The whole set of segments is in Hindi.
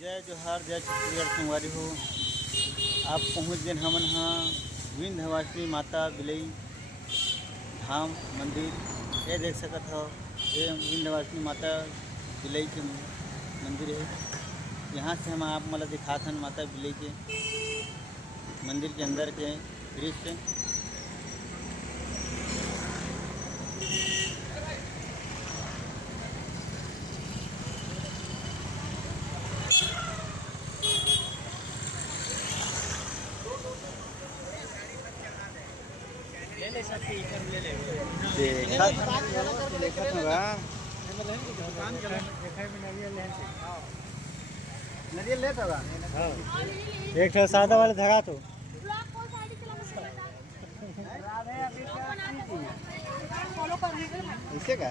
जय जोहार जय छत्तीसगढ़ संगवारी हो। आप पहुँच गए हमन हाँ विंध्यवासिनी माता बिलई धाम मंदिर। ये देख सकत हो, ये विंध्यवासिनी माता बिलई के मंदिर है। यहाँ से हम आप मला दिखात हन माता बिलई के मंदिर के अंदर के दृश्य। एक ठो सादा वाला धगा तो ऐसे का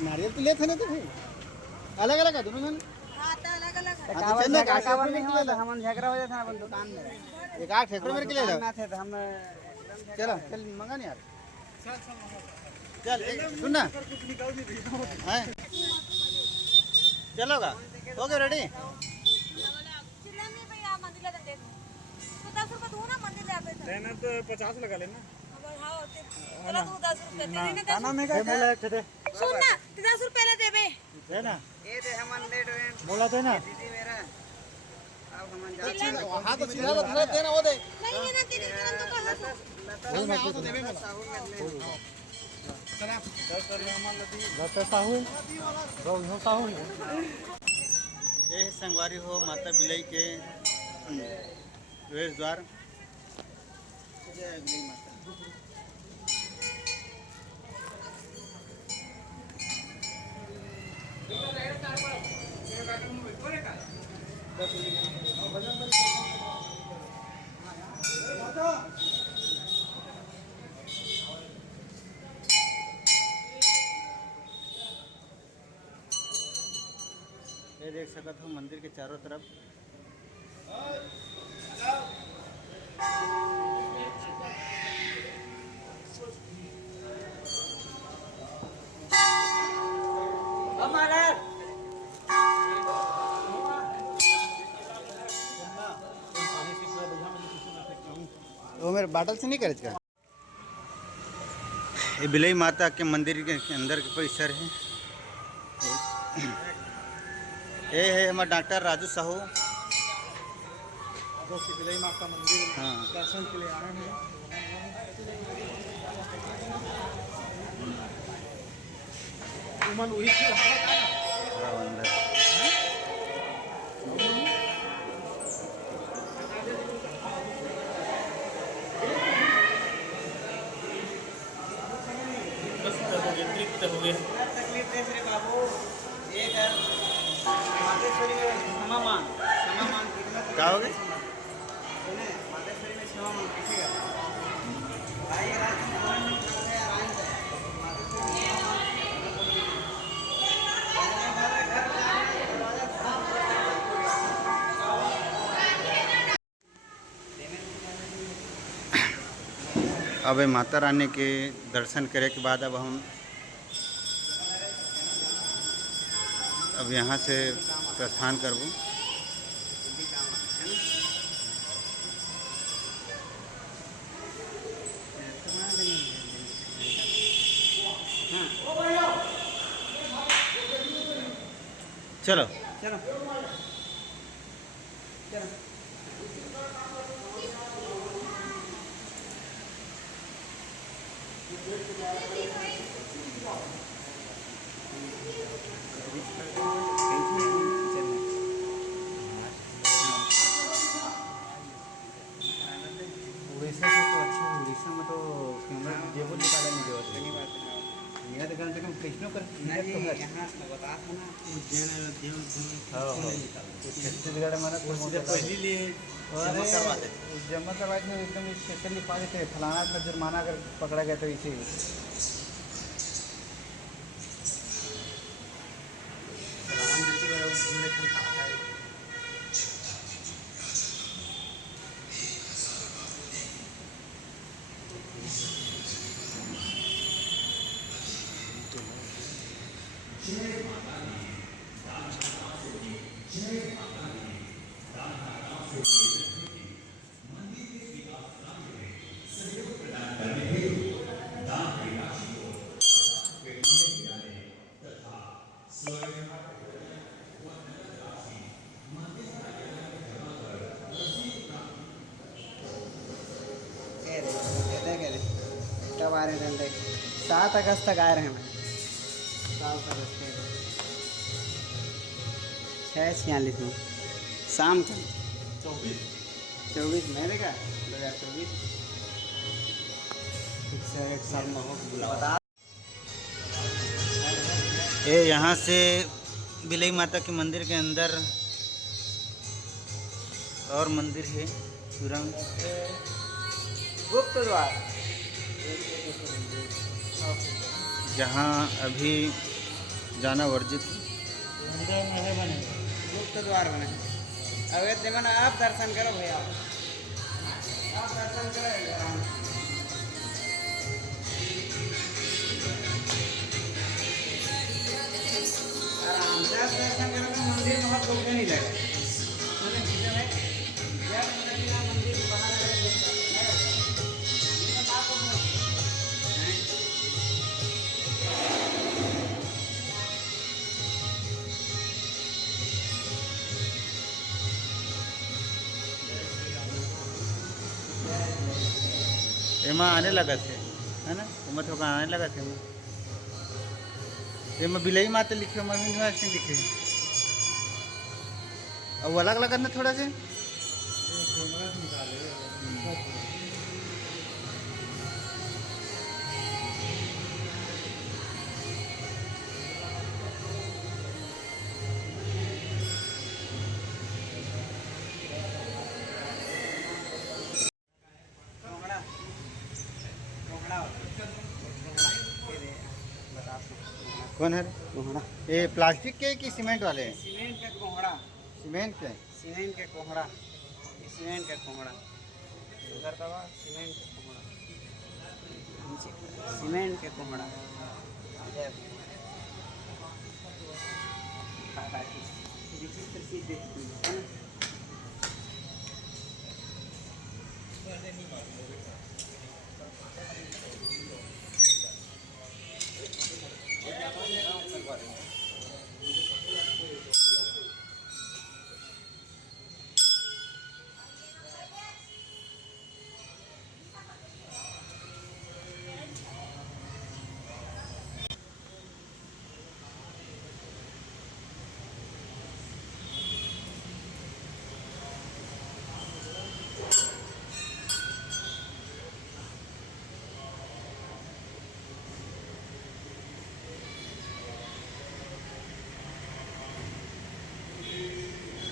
नारियल तो लेते ना तो भाई अलग अलग है दोनों जन। हम झगड़ा हो जाता है दुकान में। एक आठ ठेकड़ों में के ले लो। थे तो हम चलो चल मंगा नहीं यार। चल सुन ना हैं चलोगा हो गया रेडी। लेना तो 50 लगा लेना। सुन ना 10 रुपए ले देबे है ना ये दे हमन लेट रेंट बोला थे ना दीदी मेरा अब हमन जा हां तो सीधा धरे देना वो दे नहीं है ना तेरी करन तो कहा वो मैं हां तो देबे मला साहू में ले चला 10 रुपए मान लती दस साहू गौ हो साहू ये संगवारी हो माता बिलई के प्रवेश द्वार। जय बिलई माता। ये देख सकत हो मंदिर के चारों तरफ वो मेरे बाटल से नहीं करे का। ये बिलई माता के मंदिर के अंदर के परिसर है। ये है हमारा डॉक्टर राजू साहू जो कि बिलई माता मंदिर हाँ दर्शन के लिए आए हैं। उमन वही थी अंदर तकलीफ दे रे बाबू ये कर मातेश्वरी में क्षमा मांग क्या हो गए सुने मातेश्वरी में क्षमा मांग किसी का भाई रात में फोन नहीं कर रहे आराम से अब माता रानी के दर्शन करे के बाद अब यहाँ से प्रस्थान करबो। चलो चलो चलो उड़ीसा से तो अच्छा है। उड़ीसा में तो जेबो निकाला नहीं देवत है। यहाँ तो कम से कम कृष्णों कर नहीं यहाँ से बता था ना उज्जैन हाँ छत्तीसगढ़ में पहली लिए जमा करवाते जमा करवाते हैं एकदम स्पेशल लिखवा देते हैं फलाना का जुर्माना अगर पकड़ा गया तो इसे देखे कब आ रहे हैं देख 7 अगस्त तक आ रहे हैं भाई 7 अगस्त के 6:46 में शाम को 24 महीने का 2024 एक साल में हो बता। ये यहाँ से बिलई माता के मंदिर के अंदर और मंदिर है सुरंग, गुप्त द्वार जहाँ अभी जाना वर्जित है। गुप्त द्वार बने अवैध मन आप दर्शन करो भैया आप दर्शन करो आराम से आप दर्शन करोगे मंदिर बहुत लोग नहीं लगे मंदिर बाहर एमा आने लगा थे है ना, एमा थोड़ा आने लगा थे एमा बिलई माता लिखे मम्मी निवास नहीं लिखे और अलग अलग करना थोड़ा से। कौन है कोहड़ा ये प्लास्टिक के कि सीमेंट वाले हैं? सीमेंट के कोहड़ा सीमेंट के सीमेंट के कोहड़ा सीमेंट के कोहड़ा उधर का बा सीमेंट के कोहड़ा नीचे सीमेंट के कोहड़ा विचित्र चीज देखती है ना।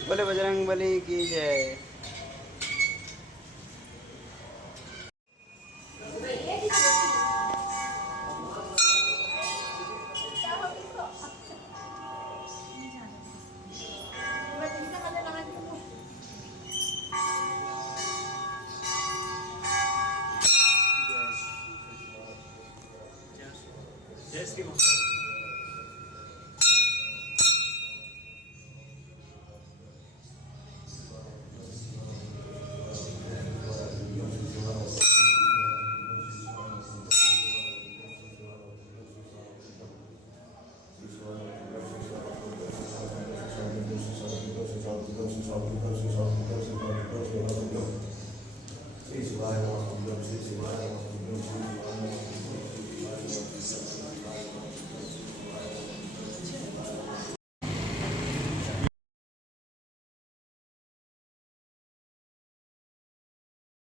बोले बजरंग बली की जय। जय श्री